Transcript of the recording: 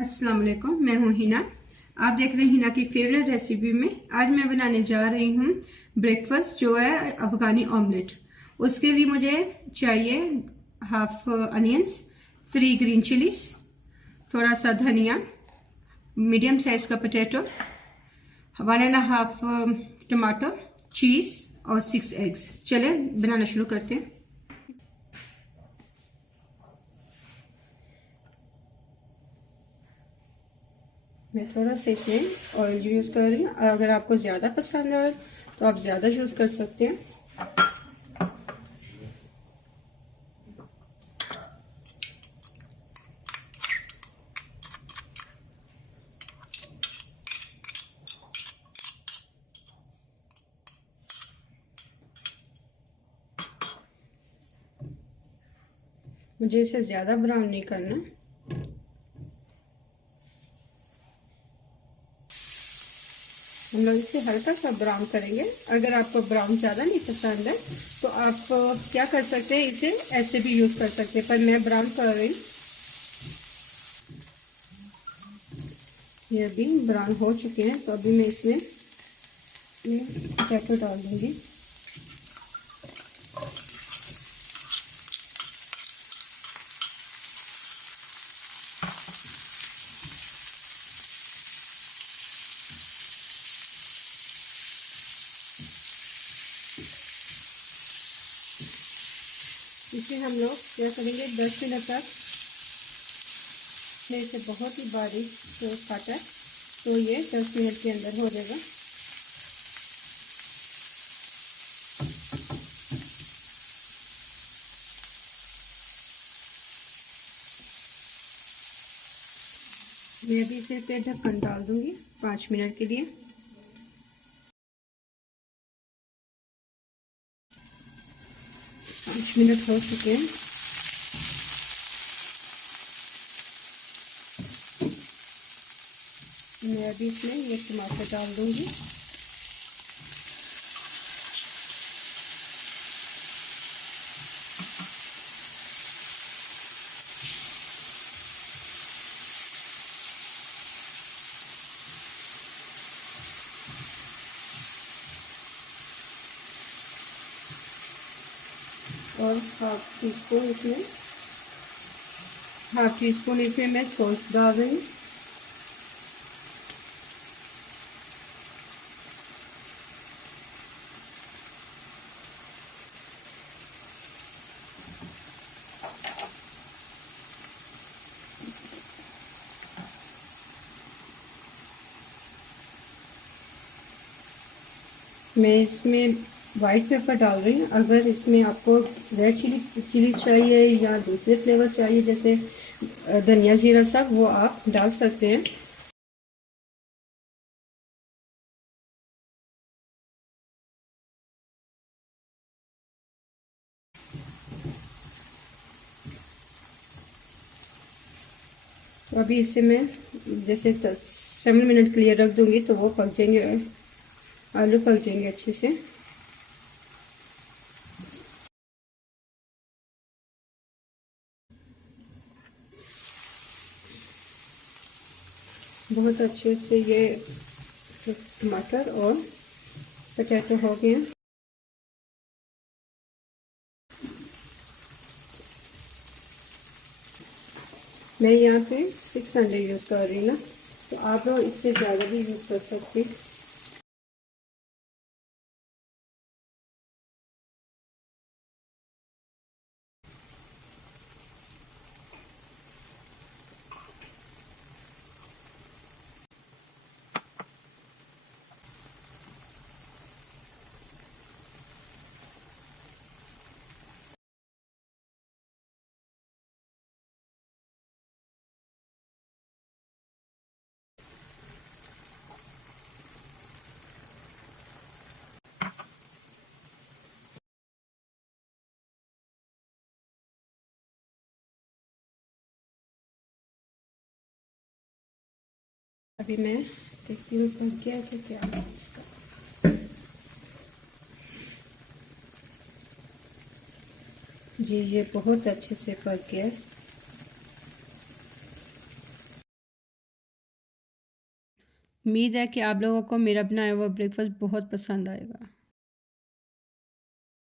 अस्सलामुअलैकुम, मैं हूँ हिना। आप देख रहे हैं हिना की फेवरेट रेसिपी में। आज मैं बनाने जा रही हूँ ब्रेकफास्ट जो है अफगानी ऑमलेट। उसके लिए मुझे चाहिए हाफ अनियंस, 3 ग्रीन चिलीज, थोड़ा सा धनिया, मीडियम साइज का पोटैटो, 1.5 टमाटो, चीज़ और 6 एग्स। चले बनाना शुरू करते हैं। मैं थोड़ा सा इसमें ऑयल यूज़ कर रही हूँ। अगर आपको ज़्यादा पसंद है तो आप ज़्यादा यूज़ कर सकते हैं। मुझे इसे ज़्यादा ब्राउन नहीं करना। हम लोग इसे हल्का सा ब्राउन करेंगे। अगर आपको ब्राउन ज़्यादा नहीं पसंद है तो आप क्या कर सकते हैं, इसे ऐसे भी यूज़ कर सकते हैं, पर मैं ब्राउन कर रही हूँ। ये अभी ब्राउन हो चुके हैं, तो अभी मैं इसमें पोटैटो डाल दूँगी। इसे हम लोग क्या करेंगे, 10 मिनट तक। मैं इसे बहुत ही बारीक काटा, तो ये 10 मिनट के अंदर हो जाएगा। मैं अभी इसे पे ढक्कन डाल दूंगी 5 मिनट के लिए। 5 मिनट हो चुके हैं। मैं अभी इसमें ये टमाटर डाल दूंगी। और हाफ टी स्पून इसमें मैं सॉल्ट डाल रही हूँ। मैं इसमें वाइट पेपर डाल रही हूँ। अगर इसमें आपको रेड चिली चाहिए या दूसरे फ्लेवर चाहिए जैसे धनिया जीरा सब, वो आप डाल सकते हैं। तो अभी इसे मैं जैसे 7 मिनट के लिए रख दूंगी, तो वो पक जाएंगे, आलू पक जाएंगे अच्छे से। बहुत अच्छे से ये टमाटर और पोटैटो हो गए। मैं यहाँ पे 6 अंडे यूज़ कर रही हूँ ना, तो आप लोग इससे ज़्यादा भी यूज़ कर सकते हैं। अभी मैं देखती हूँ पक गया कि क्या है इसका। जी ये बहुत अच्छे से पक गया है। उम्मीद है कि आप लोगों को मेरा बनाया हुआ ब्रेकफास्ट बहुत पसंद आएगा।